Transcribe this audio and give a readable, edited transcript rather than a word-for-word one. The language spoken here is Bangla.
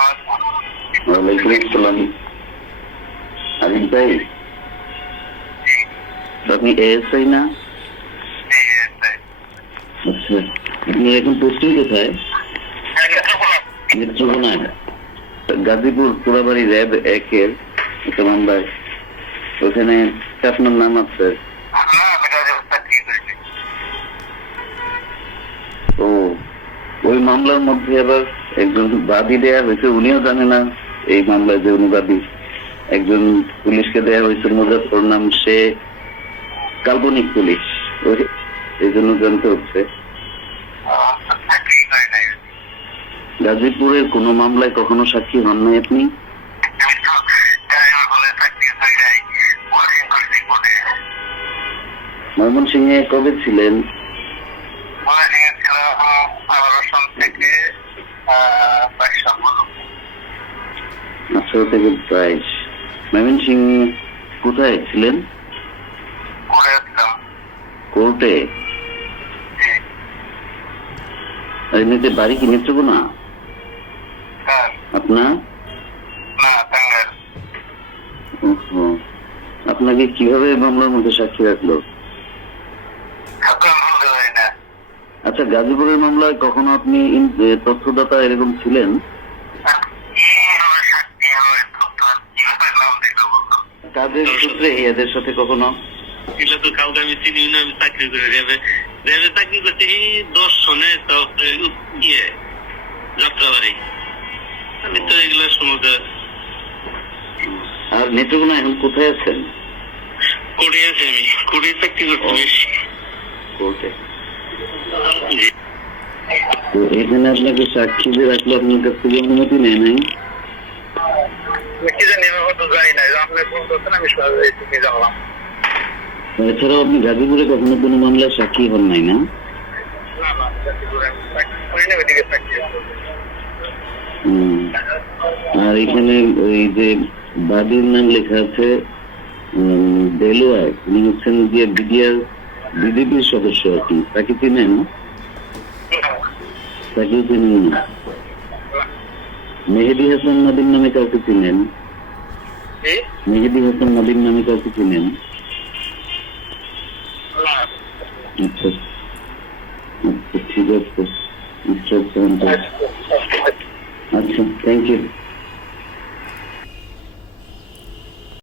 ওয়ালাইকুম আসসালাম। আরিফ ভাই, আপনি এএসআই না? আচ্ছা, আপনি এখন পোস্টিং কোথায়? নেত্রকোনায় গাজীপুর পোড়াবাড়ি র্যাব 1-এর একটা মামলায়, ওখানে আপনার নাম আছে। ও, ওই মামলার মধ্যে আবার একজন বাদী দেয়া হয়েছে, উনিও জানে না এই মামলায় যে উনি বাদী। একজন পুলিশকে দেয়া হয়েছে মুজাফর নাম, সে কাল্পনিক পুলিশ, এই জন্য জানতে হচ্ছে। গাজীপুরের কোন মামলায় কখনো সাক্ষী হন নাই আপনি? ময়মনসিংহে কবে ছিলেন? 18 থেকে 22। ময়মনসিংহে কোথায় ছিলেন? কোর্টে। এমনিতে বাড়ি কি নেত্রকোনা আপনার? আপনাকে কিভাবে মামলার মধ্যে সাক্ষী রাখলো? আচ্ছা, গাজীপুরের মামলায় কখনো আপনি তথ্যদাতা এরকম ছিলেন? কাজের সূত্রে এদের সাথে কখনো? এটা তো কাউকে আমি চিনি না, আমি চাকরি করে র্যাবে চাকরি করছি 10 সনে যাত্রাবাড়ি। আমি তো এগুলো সমুদ্র। আর নেত্রকোনা এখন কোথায় আছেন? কোর্টে আছি, আমি কোর্টে চাকরি করছি। কোর্টে। তো এখানে আপনাকে সাক্ষী যে রাখলো, আপনার কাছ থেকে অনুমতি নেয় নাই? এছাড়াও আপনি গাজীপুরে কখনো কোনো মামলায় সাক্ষী হন নাই না? আর এখানে ওই যে বাদীর নাম লেখা আছে দেলোয়ার, উনি হচ্ছেন যে বিজেপির সদস্য আর কি, তাকে চিনেন? তাকেও চিনেন না? মেহেদি হাসান নদীর নামে কাউকে চিনেন? মেহেদি হাসান নদীর নামে কাউকে চিনেন? আচ্ছা আচ্ছা, ঠিক আছে। আচ্ছা, থ্যাংক ইউ।